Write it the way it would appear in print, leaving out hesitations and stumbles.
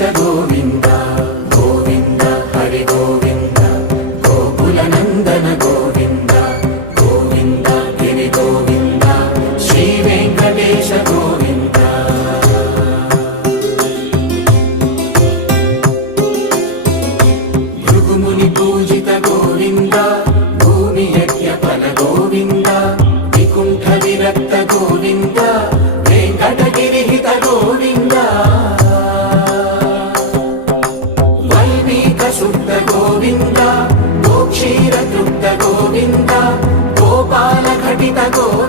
వెంకటేశ గోవింద గోవింద హరి గోవింద గోకుల నందన గోవింద గోవింద గిరి గోవింద శ్రీ వెంకటేశ గోవింద భృగుముని పూజిత గోవింద భూమి యజ్ఞ ఫల గోవింద వికుంఠ విరక్త గోవింద వెంకటగిరిహిత గోవింద వైదిక శుద్ధ గోవింద గోక్షీర తృప్త గోవింద గోపాల ఘటిత గోవింద